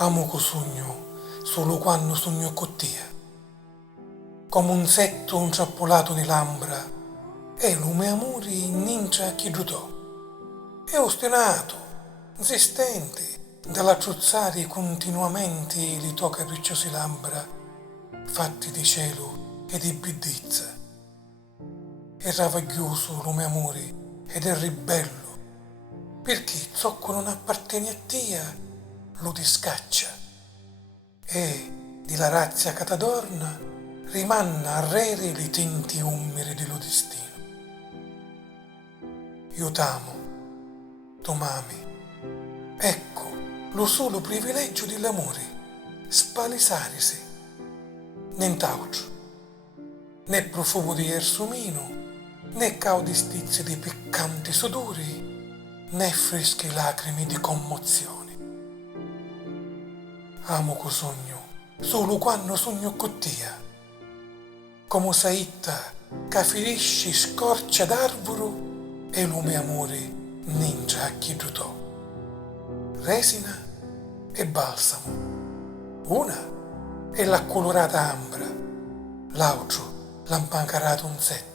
Amo che sogno solo quando sogno con te. Come un setto intrappolato di labbra, e lo mio amore nincia chi giudò. È ostinato, insistente, dalla truzzare continuamente li tocca picciosi labbra, fatti di cielo e di bellezza. È ravaglioso lo mio amore ed è ribello, perché zocco non appartiene a te, lo discaccia. E di la razza che t'adorna rimanna a rere li tenti umili dello destino. Io t'amo, tu m'ami. Ecco lo solo privilegio dell'amore, spalesarsi, nient'altro, né profumo di ersumino, né caudi stizzi di piccanti sudori, né fresche lacrime di commozione. Amo co sogno, solo quando sogno con te, come saitta che ferisci scorcia d'arvoro e lo mio amore ninja a chi giudò. Resina e balsamo, una è la colorata ambra, l'altro l'ha un setto.